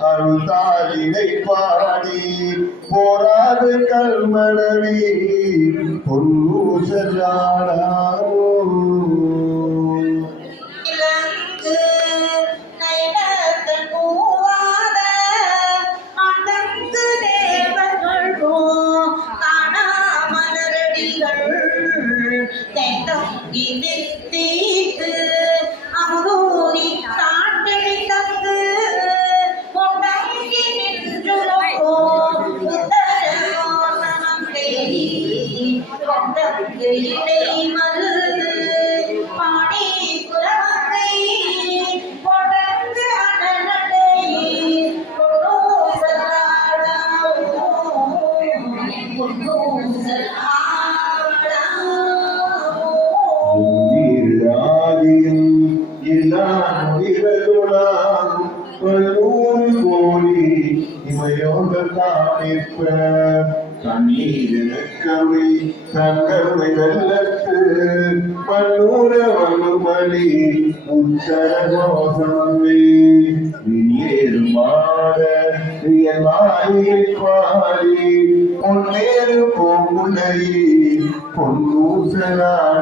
அருள்தாளினை பாடி போராது கல்மணவி பொன்னூசலாடாரோ கண்ணீரக்கவை தங்கமை வெள்ளத்து பன்னூர வலுமணி உச்சரகோசமே ஏறுமாட வாயை பாடி பொன்னேறு பொங்குலை பொன்னூசலாடோ